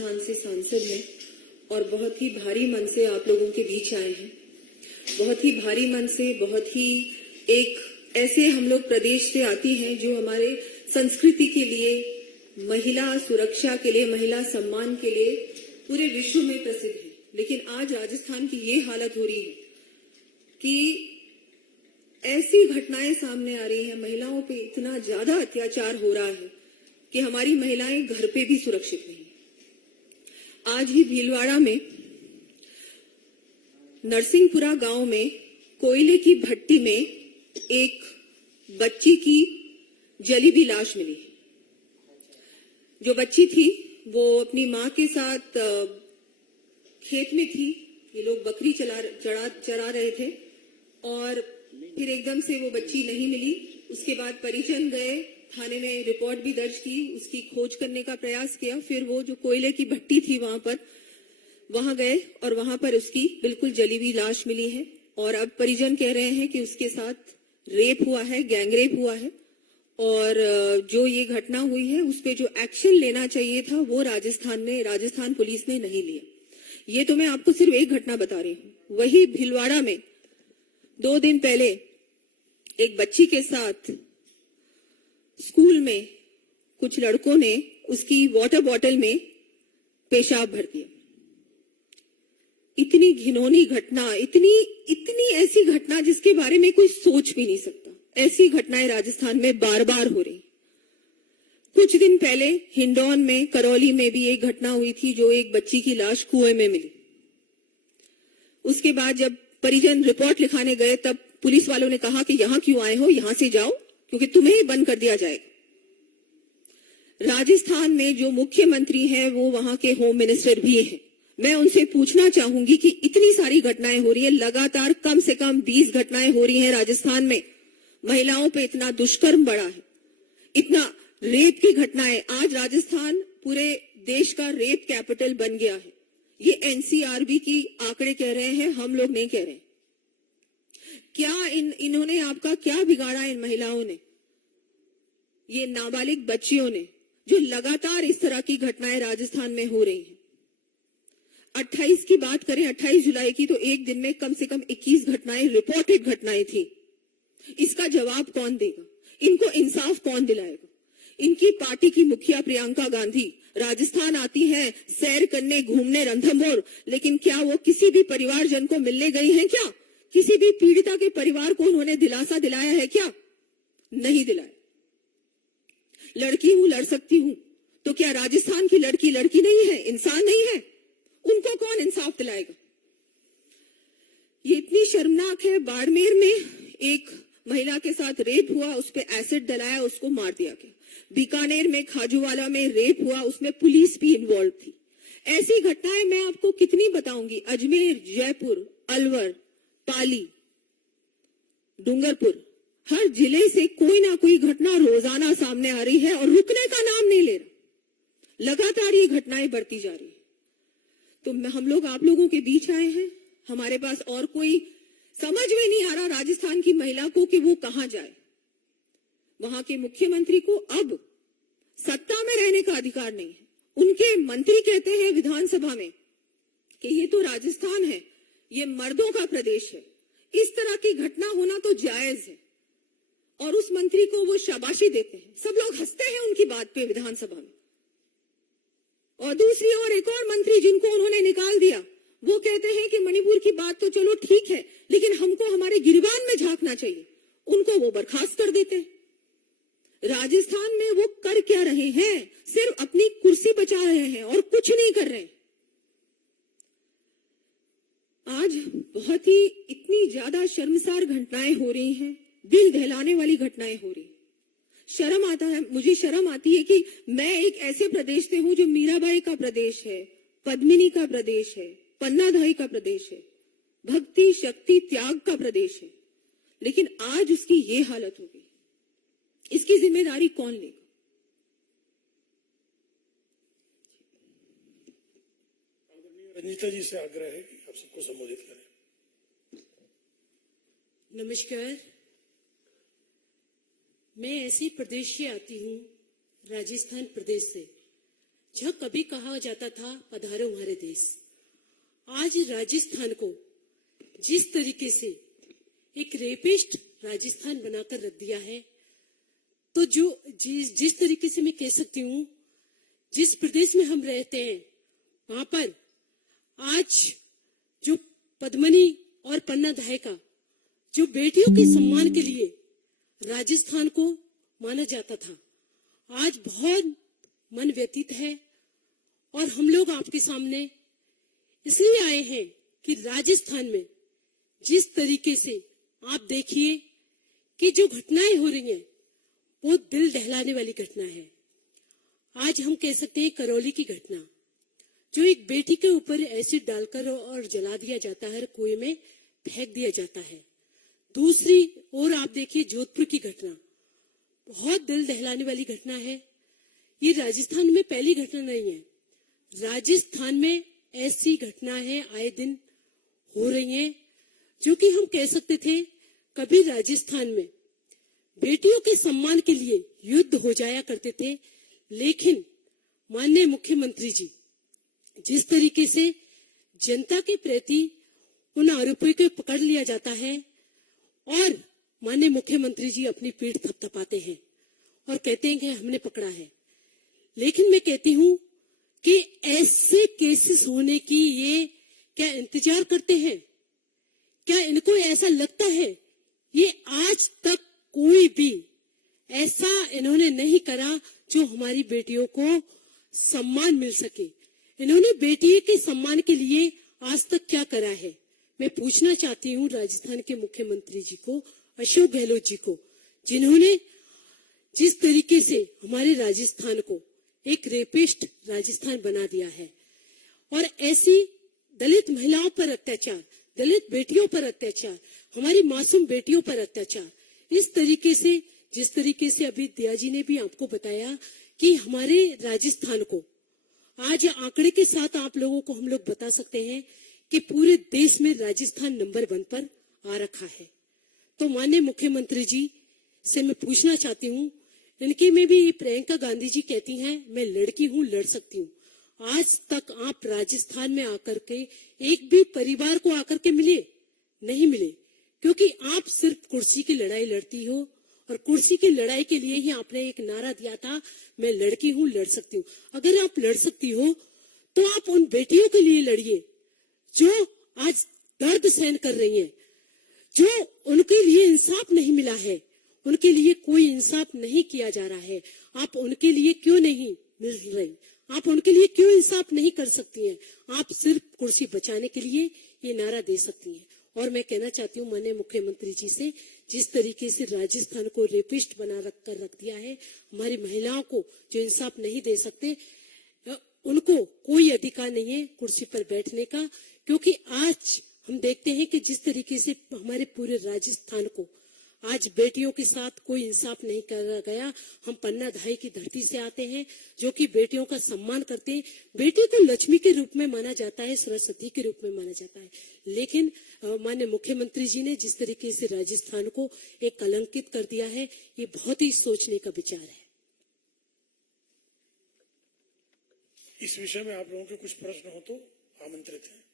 राजस्थान से सांसद हैं और बहुत ही भारी मन से आप लोगों के बीच आए हैं। बहुत ही भारी मन से, बहुत ही एक ऐसे हम लोग प्रदेश से आती हैं जो हमारे संस्कृति के लिए, महिला सुरक्षा के लिए, महिला सम्मान के लिए पूरे विश्व में प्रसिद्ध है। लेकिन आज राजस्थान की ये हालत हो रही है कि ऐसी घटनाएं सामने आ रही हैं, महिलाओं पे इतना ज्यादा अत्याचार हो रहा है कि हमारी महिलाएं घर पे भी सुरक्षित नहीं। आज ही भीलवाड़ा में नरसिंहपुरा गांव में कोयले की भट्टी में एक बच्ची की जली हुई लाश मिली। जो बच्ची थी वो अपनी मां के साथ खेत में थी। ये लोग बकरी चरा रहे थे और फिर एकदम से वो बच्ची नहीं मिली। उसके बाद परिजन गए, थाने में रिपोर्ट भी दर्ज की, उसकी खोज करने का प्रयास किया। फिर वो जो कोयले की भट्टी थी वहां गए और वहां पर उसकी बिल्कुल जली हुई लाश मिली है। और अब परिजन कह रहे हैं कि उसके साथ रेप हुआ है, गैंगरेप हुआ है। और जो ये घटना हुई है उस पे जो एक्शन लेना चाहिए था वो राजस्थान पुलिस ने नहीं लिया। ये तो मैं आपको सिर्फ एक घटना बता रही हूँ। वही भीलवाड़ा में 2 दिन पहले एक बच्ची के साथ स्कूल में कुछ लड़कों ने उसकी वाटर बॉटल में पेशाब भर दिया। इतनी घिनौनी घटना, इतनी ऐसी घटना जिसके बारे में कोई सोच भी नहीं सकता। ऐसी घटनाएं राजस्थान में बार बार हो रही। कुछ दिन पहले हिंडौन में, करौली में भी एक घटना हुई थी जो एक बच्ची की लाश कुएं में मिली। उसके बाद जब परिजन रिपोर्ट लिखाने गए तब पुलिस वालों ने कहा कि यहां क्यों आए हो, यहां से जाओ क्योंकि तुम्हें ही बंद कर दिया जाएगा। राजस्थान में जो मुख्यमंत्री हैं वो वहां के होम मिनिस्टर भी हैं। मैं उनसे पूछना चाहूंगी कि इतनी सारी घटनाएं हो रही है, लगातार कम से कम 20 घटनाएं हो रही हैं राजस्थान में। महिलाओं पे इतना दुष्कर्म बढ़ा है, इतना रेप की घटनाएं। आज राजस्थान पूरे देश का रेप कैपिटल बन गया है। ये एनसीआरबी की आंकड़े कह रहे हैं, हम लोग नहीं कह रहे। क्या इन्होंने आपका क्या बिगाड़ा, इन महिलाओं ने, ये नाबालिग बच्चियों ने, जो लगातार इस तरह की घटनाएं राजस्थान में हो रही हैं। 28 की बात करें, 28 जुलाई की, तो एक दिन में कम से कम 21 घटनाएं रिपोर्टेड घटनाएं थी। इसका जवाब कौन देगा? इनको इंसाफ कौन दिलाएगा? इनकी पार्टी की मुखिया प्रियंका गांधी राजस्थान आती हैं सैर करने, घूमने, रणथंभौर, लेकिन क्या वो किसी भी परिवारजन को मिलने गई हैं? क्या किसी भी पीड़िता के परिवार को उन्होंने दिलासा दिलाया है? क्या नहीं दिलाया। लड़की हूं, लड़ सकती हूं, तो क्या राजस्थान की लड़की लड़की नहीं है, इंसान नहीं है? उनको कौन इंसाफ दिलाएगा? ये इतनी शर्मनाक है। बाड़मेर में एक महिला के साथ रेप हुआ, उस पे एसिड डलाया, उसको मार दिया गया। बीकानेर में खाजूवाला में रेप हुआ, उसमें पुलिस भी इन्वॉल्व थी। ऐसी घटनाएं मैं आपको कितनी बताऊंगी। अजमेर, जयपुर, अलवर, पाली, डूंगरपुर, हर जिले से कोई ना कोई घटना रोजाना सामने आ रही है और रुकने का नाम नहीं ले रहा। लगातार ये घटनाएं बढ़ती जा रही है। तो हम लोग आप लोगों के बीच आए हैं। हमारे पास और कोई समझ में नहीं आ रहा राजस्थान की महिला को कि वो कहां जाए। वहां के मुख्यमंत्री को अब सत्ता में रहने का अधिकार नहीं है। उनके मंत्री कहते हैं विधानसभा में कि ये तो राजस्थान है, ये मर्दों का प्रदेश है। इस तरह की घटना होना तो जायज है और उस मंत्री को वो शाबाशी देते हैं। सब लोग हंसते हैं उनकी बात पे विधानसभा में। और दूसरी ओर एक और मंत्री जिनको उन्होंने निकाल दिया, वो कहते हैं कि मणिपुर की बात तो चलो ठीक है, लेकिन हमको हमारे गिरबान में झांकना चाहिए। उनको वो बर्खास्त कर देते हैं। राजस्थान में वो कर क्या रहे हैं? सिर्फ अपनी कुर्सी बचा रहे हैं और कुछ नहीं कर रहे। आज बहुत ही इतनी ज्यादा शर्मसार घटनाएं हो रही हैं, दिल दहलाने वाली घटनाएं हो रही। शर्म आता है, मुझे शर्म आती है कि मैं एक ऐसे प्रदेश से हूं जो मीराबाई का प्रदेश है, पद्मिनी का प्रदेश है, पन्नाधाई का प्रदेश है, भक्ति, शक्ति, त्याग का प्रदेश है। लेकिन आज उसकी ये हालत हो गई। इसकी जिम्मेदारी कौन लेगा? रंजीता जी से आग्रह है कि आप सबको संबोधित करें। नमस्कार। मैं ऐसे प्रदेश से आती हूँ, राजस्थान प्रदेश से, जहाँ कभी कहा जाता था पधारो हमारे देश, आज राजस्थान को जिस तरीके से एक रेपिस्ट राजस्थान बनाकर रख दिया है, तो जिस तरीके से मैं कह सकती हूँ, जिस प्रदेश में हम रहते हैं वहां पर आज जो पद्मनी और पन्ना धायका जो बेटियों के सम्मान के लिए राजस्थान को माना जाता था, आज बहुत मन व्यतीत है। और हम लोग आपके सामने इसलिए आए हैं कि राजस्थान में जिस तरीके से आप देखिए कि जो घटनाएं हो रही हैं वो दिल दहलाने वाली घटना है। आज हम कह सकते हैं करौली की घटना, जो एक बेटी के ऊपर एसिड डालकर और जला दिया जाता है, कुएं में फेंक दिया जाता है। दूसरी ओर आप देखिए जोधपुर की घटना, बहुत दिल दहलाने वाली घटना है। ये राजस्थान में पहली घटना नहीं है, राजस्थान में ऐसी घटनाएं आए दिन हो रही हैं, जो कि हम कह सकते थे कभी राजस्थान में बेटियों के सम्मान के लिए युद्ध हो जाया करते थे। लेकिन माननीय मुख्यमंत्री जी जिस तरीके से जनता के प्रति उन आरोपियों को पकड़ लिया जाता है और माननीय मुख्यमंत्री जी अपनी पीठ थपथपाते हैं और कहते हैं कि हमने पकड़ा है, लेकिन मैं कहती हूं कि ऐसे केसेस होने की ये क्या इंतजार करते हैं? क्या इनको ऐसा लगता है? ये आज तक कोई भी ऐसा इन्होंने नहीं करा जो हमारी बेटियों को सम्मान मिल सके। इन्होंने बेटी के सम्मान के लिए आज तक क्या करा है? मैं पूछना चाहती हूँ राजस्थान के मुख्यमंत्री जी को, अशोक गहलोत जी को, जिन्होंने जिस तरीके से हमारे राजस्थान को एक रेपिस्ट राजस्थान बना दिया है और ऐसी दलित महिलाओं पर अत्याचार, दलित बेटियों पर अत्याचार, हमारी मासूम बेटियों पर अत्याचार, इस तरीके से जिस तरीके से अभी दिया जी ने भी आपको बताया कि हमारे राजस्थान को आज आंकड़े के साथ आप लोगों को हम लोग बता सकते हैं कि पूरे देश में राजस्थान नंबर 1 पर आ रखा है। तो माननीय मुख्यमंत्री जी से मैं पूछना चाहती हूँ, इनके में भी प्रियंका गांधी जी कहती हैं मैं लड़की हूँ, लड़ सकती हूँ। आज तक आप राजस्थान में आकर के एक भी परिवार को आकर के मिले नहीं मिले, क्योंकि आप सिर्फ कुर्सी की लड़ाई लड़ती हो और कुर्सी की लड़ाई के लिए ही आपने एक नारा दिया था, मैं लड़की हूँ, लड़ सकती हूँ। अगर आप लड़ सकती हो तो आप उन बेटियों के लिए लड़िए जो आज दर्द सहन कर रही हैं, जो उनके लिए इंसाफ नहीं मिला है, उनके लिए कोई इंसाफ नहीं किया जा रहा है। आप उनके लिए क्यों नहीं मिल रही? आप उनके लिए क्यों इंसाफ नहीं कर सकती हैं? आप सिर्फ कुर्सी बचाने के लिए ये नारा दे सकती हैं। और मैं कहना चाहती हूँ माननीय मुख्यमंत्री जी से, जिस तरीके से राजस्थान को रेपिस्ट बना रख दिया है, हमारी महिलाओं को जो इंसाफ नहीं दे सकते, उनको कोई अधिकार नहीं है कुर्सी पर बैठने का। क्योंकि आज हम देखते हैं कि जिस तरीके से हमारे पूरे राजस्थान को आज बेटियों के साथ कोई इंसाफ नहीं करा गया। हम पन्ना धाई की धरती से आते हैं, जो कि बेटियों का सम्मान करते हैं। बेटी को लक्ष्मी के रूप में माना जाता है, सरस्वती के रूप में माना जाता है, लेकिन माननीय मुख्यमंत्री जी ने जिस तरीके से राजस्थान को एक कलंकित कर दिया है, ये बहुत ही सोचने का विचार है। इस विषय में आप लोगों के कुछ प्रश्न हो तो आमंत्रित हैं।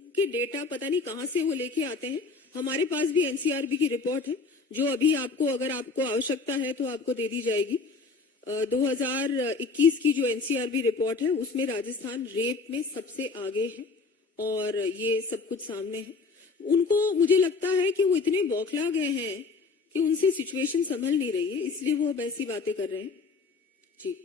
उनके डेटा पता नहीं कहां से वो लेके आते हैं। हमारे पास भी एनसीआरबी की रिपोर्ट है, जो अभी आपको अगर आपको आवश्यकता है तो आपको दे दी जाएगी। 2021 की जो एनसीआरबी रिपोर्ट है उसमें राजस्थान रेप में सबसे आगे है और ये सब कुछ सामने है। उनको मुझे लगता है कि वो इतने बौखला गए हैं कि उनसे सिचुएशन संभल नहीं रही है, इसलिए वो अब ऐसी बातें कर रहे हैं। जी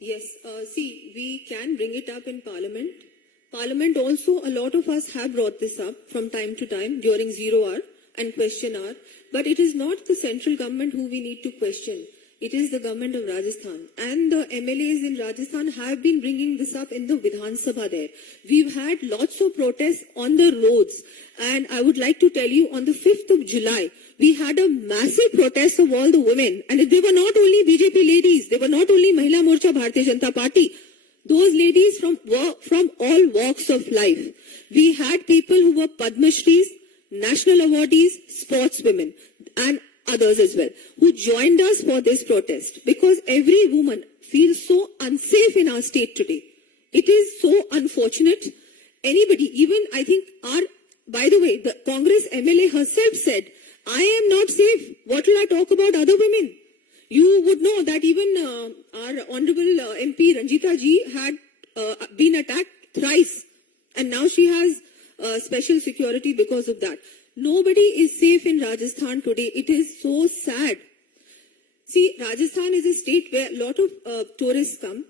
Yes, see, we can bring it up in Parliament. Parliament also, a lot of us have brought this up from time to time during zero hour and question hour. But it is not the central government who we need to question. It is the government of Rajasthan. And the MLAs in Rajasthan have been bringing this up in the Vidhan Sabha there. We've had lots of protests on the roads. And I would like to tell you, on the 5th of July, we had a massive protest of all the women. And they were not only BJP ladies, they were not only Mahila Morcha Bharatiya Janata Party. Those ladies from all walks of life. We had people who were Padma Shris, national awardees, sportswomen, and others as well, who joined us for this protest, because every woman feels so unsafe in our state today. It is so unfortunate. Anybody, even I think by the way, the Congress MLA herself said, I am not safe. What will I talk about other women? You would know that even our Honorable MP Ranjita ji had been attacked thrice, and now she has special security because of that. Nobody is safe in Rajasthan today. It is so sad. See, Rajasthan is a state where a lot of tourists come.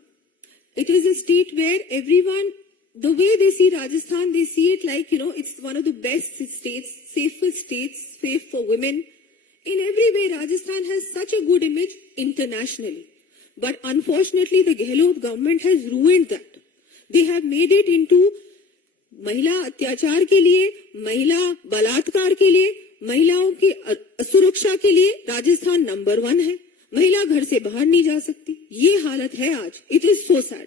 It is a state where everyone, the way they see Rajasthan, they see it like, it's one of the best states, safest states, safe for women. In every way, Rajasthan has such a good image internationally. But unfortunately, the Gehlot government has ruined that. They have made it into महिला अत्याचार के लिए, महिला बलात्कार के लिए, महिलाओं की असुरक्षा के लिए राजस्थान नंबर 1 है. महिला घर से बाहर नहीं जा सकती. ये हालत है आज. It is so sad.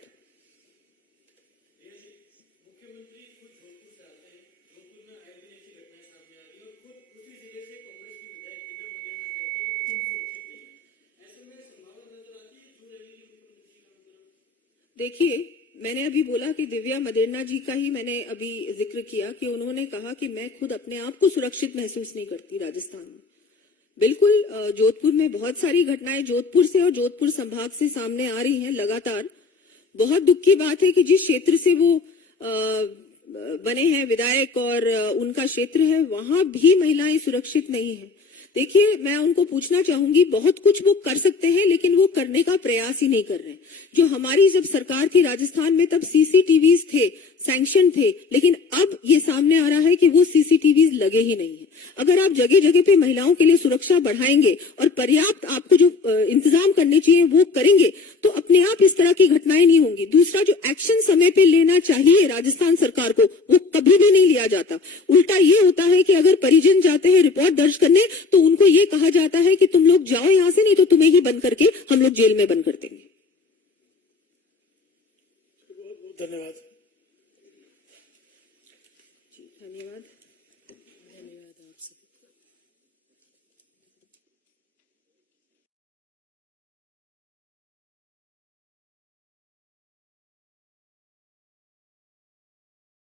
देखिए, मैंने अभी बोला कि दिव्या मदेरणा जी का ही मैंने अभी जिक्र किया कि उन्होंने कहा कि मैं खुद अपने आप को सुरक्षित महसूस नहीं करती राजस्थान में. बिल्कुल, जोधपुर में बहुत सारी घटनाएं जोधपुर से और जोधपुर संभाग से सामने आ रही हैं लगातार. बहुत दुख की बात है कि जिस क्षेत्र से वो बने हैं विधायक और उनका क्षेत्र है, वहां भी महिलाएं सुरक्षित नहीं है. देखिए, मैं उनको पूछना चाहूंगी, बहुत कुछ वो कर सकते हैं लेकिन वो करने का प्रयास ही नहीं कर रहे. जो हमारी जब सरकार थी राजस्थान में, तब सीसीटीवीज थे, सैंक्शन थे, लेकिन अब ये सामने आ रहा है कि वो सीसीटीवीज लगे ही नहीं है. अगर आप जगह जगह पे महिलाओं के लिए सुरक्षा बढ़ाएंगे और पर्याप्त आपको जो इंतजाम करने चाहिए वो करेंगे, तो अपने आप इस तरह की घटनाएं नहीं होंगी. दूसरा, जो एक्शन समय पे लेना चाहिए राजस्थान सरकार को, वो कभी भी नहीं लिया जाता. उल्टा ये होता है कि अगर परिजन जाते हैं रिपोर्ट दर्ज करने, तो उनको ये कहा जाता है कि तुम लोग जाओ यहाँ से, नहीं तो तुम्हें ही बंद करके हम लोग जेल में बंद कर देंगे. धन्यवाद. धन्यवाद.